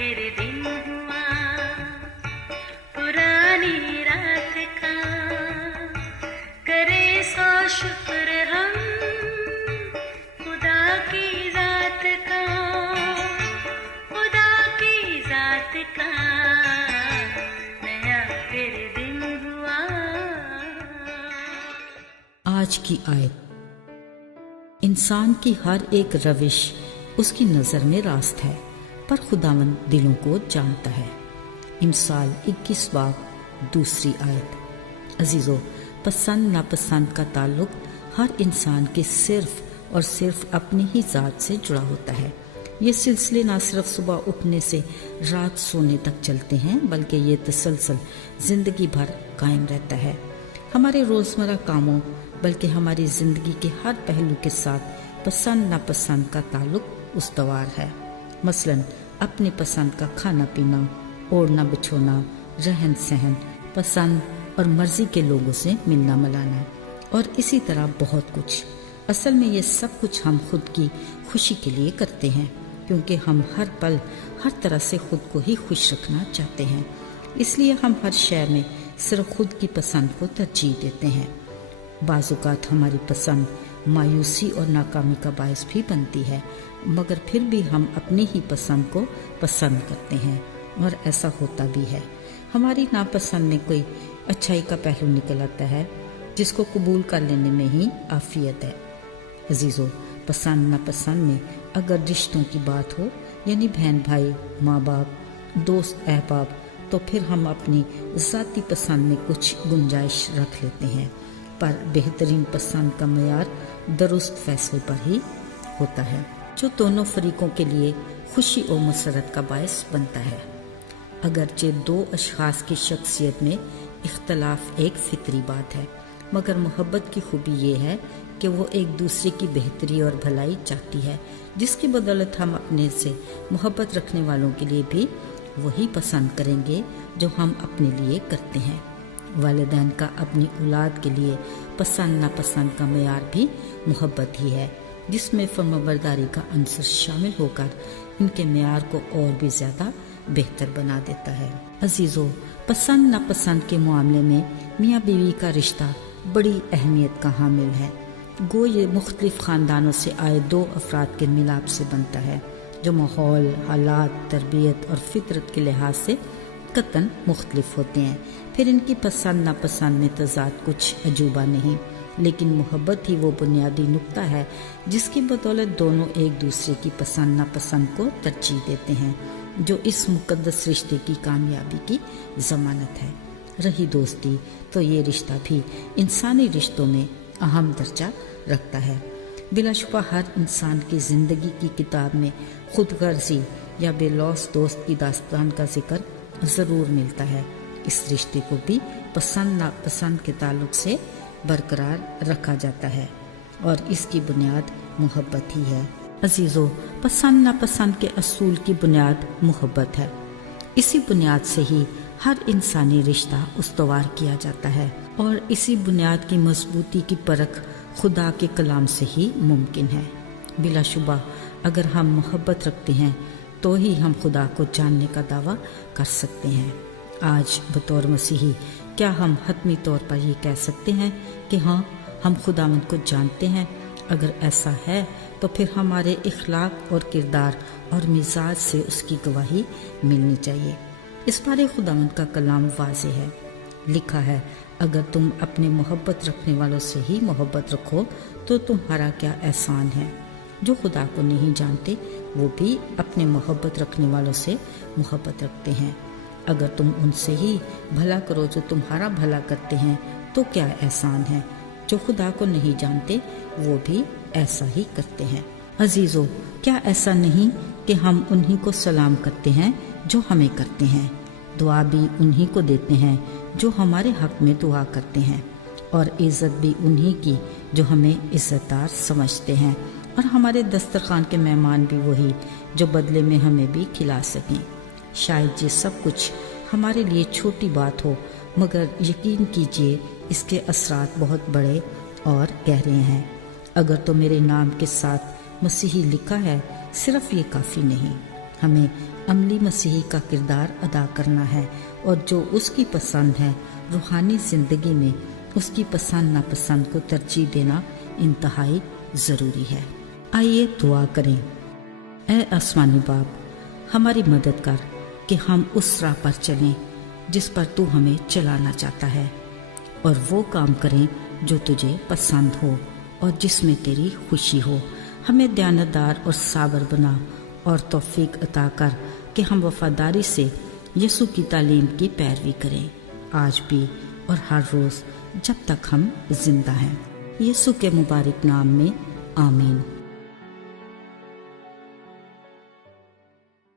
फिर दिन हुआ पुरानी रात का, करे सो शुक्र हम खुदा की जात का, खुदा की जात का, नया फिर दिन हुआ। आज की आयत। इंसान की हर एक रविश उसकी नज़र में रास्त है, पर खुदावंद दिलों को जानता है। इमसाल 21 बाब 2 आयत। अजीज़ों, पसंद नापसंद का ताल्लुक हर इंसान के सिर्फ और सिर्फ अपनी ही ज़ात से जुड़ा होता है। ये सिलसिले ना सिर्फ सुबह उठने से रात सोने तक चलते हैं, बल्कि ये तसलसल ज़िंदगी भर कायम रहता है। हमारे रोज़मर्रा कामों बल्कि हमारी ज़िंदगी के हर पहलू के साथ पसंद नापसंद का ताल्लुक उसतवार है। मसलन अपनी पसंद का खाना पीना, ओढ़ना बिछोना, रहन सहन, पसंद और मर्जी के लोगों से मिलना मिलाना और इसी तरह बहुत कुछ। असल में ये सब कुछ हम खुद की खुशी के लिए करते हैं, क्योंकि हम हर पल हर तरह से खुद को ही खुश रखना चाहते हैं। इसलिए हम हर शय में सिर्फ खुद की पसंद को तरजीह देते हैं। बाज़-औक़ात हमारी पसंद मायूसी और नाकामी का बायस भी बनती है, मगर फिर भी हम अपनी ही पसंद को पसंद करते हैं और ऐसा होता भी है। हमारी नापसंद में कोई अच्छाई का पहलू निकल आता है, जिसको कबूल कर लेने में ही आफियत है। अजीज़ों, पसंद नापसंद में अगर रिश्तों की बात हो, यानी बहन भाई, माँ बाप, दोस्त अहबाब, तो फिर हम अपनी ज़ाती पसंद में कुछ गुंजाइश रख लेते हैं, पर बेहतरीन पसंद का मयार दुरुस्त फैसले पर ही होता है, जो दोनों फरीकों के लिए खुशी और मसरत का बायस बनता है। अगरचे दो अशख़ास की शख्सियत में इख्तलाफ एक फितरी बात है, मगर मोहब्बत की खूबी ये है कि वो एक दूसरे की बेहतरी और भलाई चाहती है, जिसकी बदौलत हम अपने से मोहब्बत रखने वालों के लिए भी वही पसंद करेंगे जो हम अपने लिए करते हैं। वालिदैन का अपनी औलाद के लिए पसंद नापसंद का मयार भी मोहब्बत ही है, जिसमें फर्माबरदारी का अंसर शामिल होकर इनके मयार को और भी ज़्यादा बेहतर बना देता है। अजीज़ों, पसंद नापसंद के मामले में मियाँ बीवी का रिश्ता बड़ी अहमियत का हामिल है। गो ये मुख्तलिफ ख़ानदानों से आए दो अफराद के मिलाप से बनता है, जो माहौल, हालात, तरबियत और फितरत के लिहाज से कतन मुख्तलिफ होते हैं। फिर इनकी पसंद नापसंद में तज़ाद कुछ अजूबा नहीं, लेकिन मोहब्बत ही वो बुनियादी नुक्ता है जिसकी बदौलत दोनों एक दूसरे की पसंद नापसंद को तरजीह देते हैं, जो इस मुक़द्दस रिश्ते की कामयाबी की ज़मानत है। रही दोस्ती, तो ये रिश्ता भी इंसानी रिश्तों में अहम दर्जा रखता है। बिलाशुबा हर इंसान की ज़िंदगी की किताब में खुद गर्जी या बेलौस दोस्त की दास्तान का जिक्र ज़रूर मिलता है। इस रिश्ते को भी पसंद नापसंद के ताल्लुक से बरकरार रखा जाता है और इसकी बुनियाद मोहब्बत ही है। अजीज़ों, पसंद नापसंद के असूल की बुनियाद मोहब्बत है। इसी बुनियाद से ही हर इंसानी रिश्ता उस्तवार किया जाता है और इसी बुनियाद की मजबूती की परख खुदा के कलाम से ही मुमकिन है। बिलाशुबा अगर हम मोहब्बत रखते हैं तो ही हम खुदा को जानने का दावा कर सकते हैं। आज बतौर मसीही क्या हम हतमी तौर पर ये कह सकते हैं कि हाँ, हम खुदावंद को जानते हैं? अगर ऐसा है तो फिर हमारे इखलाक और किरदार और मिजाज से उसकी गवाही मिलनी चाहिए। इस बारे खुदावंद का कलाम वाज़ेह है। लिखा है, अगर तुम अपने मोहब्बत रखने वालों से ही मोहब्बत रखो तो तुम्हारा क्या एहसान है। जो खुदा को नहीं जानते वो भी अपने मोहब्बत रखने वालों से मोहब्बत रखते हैं। अगर तुम उनसे ही भला करो जो तुम्हारा भला करते हैं तो क्या एहसान है। जो खुदा को नहीं जानते वो भी ऐसा ही करते हैं। अजीज़ों, क्या ऐसा नहीं कि हम उन्हीं को सलाम करते हैं जो हमें करते हैं, दुआ भी उन्हीं को देते हैं जो हमारे हक में दुआ करते हैं, और इज़्ज़त भी उन्हीं की जो हमें इज़्ज़तदार समझते हैं, और हमारे दस्तरखान के मेहमान भी वही जो बदले में हमें भी खिला सकें। शायद ये सब कुछ हमारे लिए छोटी बात हो, मगर यकीन कीजिए इसके असरात बहुत बड़े और गहरे हैं। अगर तो मेरे नाम के साथ मसीही लिखा है, सिर्फ ये काफ़ी नहीं। ہمیں عملی مسیحی کا کردار ادا کرنا ہے اور جو اس کی پسند ہے روحانی زندگی میں اس کی پسند ناپسند کو ترجیح دینا انتہائی ضروری ہے۔ آئیے دعا کریں۔ اے آسمانی باپ، ہماری مدد کر کہ ہم اس راہ پر چلیں جس پر تو ہمیں چلانا چاہتا ہے، اور وہ کام کریں جو تجھے پسند ہو اور جس میں تیری خوشی ہو۔ ہمیں دیانتدار اور صابر بنا اور توفیق عطا کر کہ ہم وفاداری سے یسوع کی تعلیم کی پیروی کریں، آج بھی اور ہر روز جب تک ہم زندہ ہیں۔ یسوع کے مبارک نام میں آمین۔